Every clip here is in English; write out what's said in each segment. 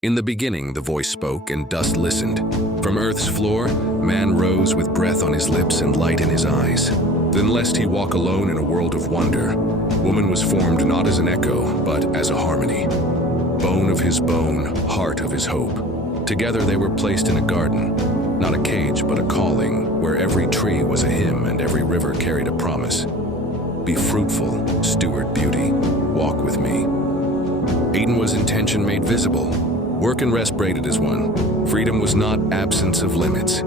In the beginning, the voice spoke, and dust listened. From earth's floor, man rose with breath on his lips and light in his eyes. Then lest he walk alone in a world of wonder, woman was formed not as an echo, but as a harmony. Bone of his bone, heart of his hope. Together they were placed in a garden, not a cage, but a calling, where every tree was a hymn and every river carried a promise. Be fruitful, steward beauty, walk with me. Eden was intention made visible. Work and rest braided as one. Freedom was not absence of limits.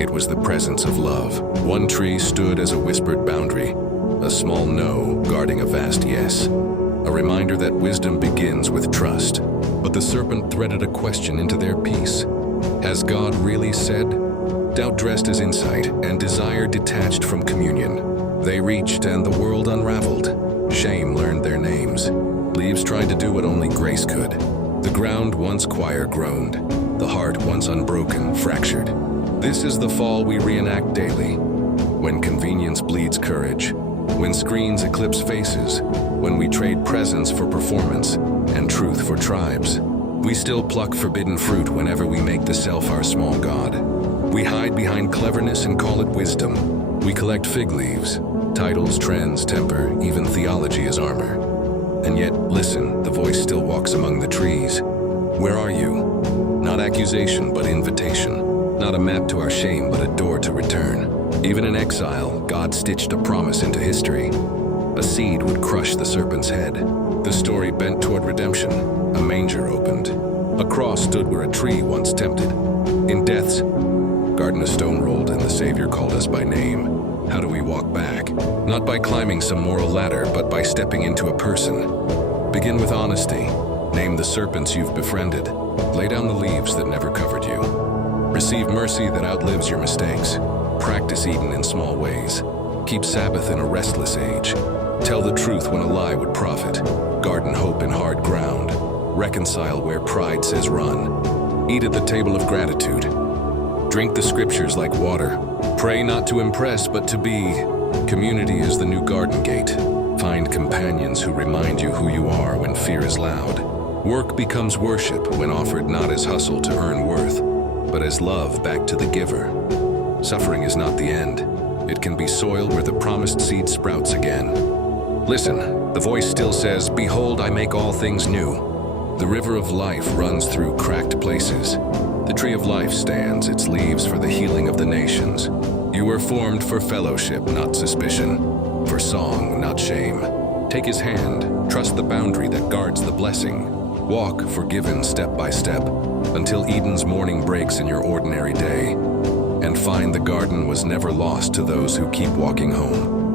It was the presence of love. One tree stood as a whispered boundary, a small no guarding a vast yes. A reminder that wisdom begins with trust. But the serpent threaded a question into their peace. Has God really said? Doubt dressed as insight and desire detached from communion. They reached and the world unraveled. Shame learned their names. Leaves tried to do what only grace could. The ground once choir groaned, the heart once unbroken fractured. This is the fall we reenact daily, when convenience bleeds courage, when screens eclipse faces, when we trade presence for performance and truth for tribes. We still pluck forbidden fruit whenever we make the self our small god. We hide behind cleverness and call it wisdom. We collect fig leaves, titles, trends, temper, even theology as armor. And yet, listen, the voice still walks among the trees. Where are you? Not accusation, but invitation. Not a map to our shame, but a door to return. Even in exile, God stitched a promise into history. A seed would crush the serpent's head. The story bent toward redemption. A manger opened. A cross stood where a tree once tempted. In death's garden, a stone rolled, and the Savior called us by name. How do we walk back? Not by climbing some moral ladder, but by stepping into a person. Begin with honesty. Name the serpents you've befriended. Lay down the leaves that never covered you. Receive mercy that outlives your mistakes. Practice Eden in small ways. Keep Sabbath in a restless age. Tell the truth when a lie would profit. Garden hope in hard ground. Reconcile where pride says run. Eat at the table of gratitude. Drink the scriptures like water. Pray not to impress, but to be. Community is the new garden gate. Find companions who remind you who you are when fear is loud. Work becomes worship when offered not as hustle to earn worth, but as love back to the giver. Suffering is not the end. It can be soil where the promised seed sprouts again. Listen, the voice still says, "Behold, I make all things new." The river of life runs through cracked places. The tree of life stands, its leaves for the healing of the nations. You were formed for fellowship, not suspicion, for song, not shame. Take his hand, trust the boundary that guards the blessing. Walk forgiven step by step, until Eden's morning breaks in your ordinary day. And find the garden was never lost to those who keep walking home.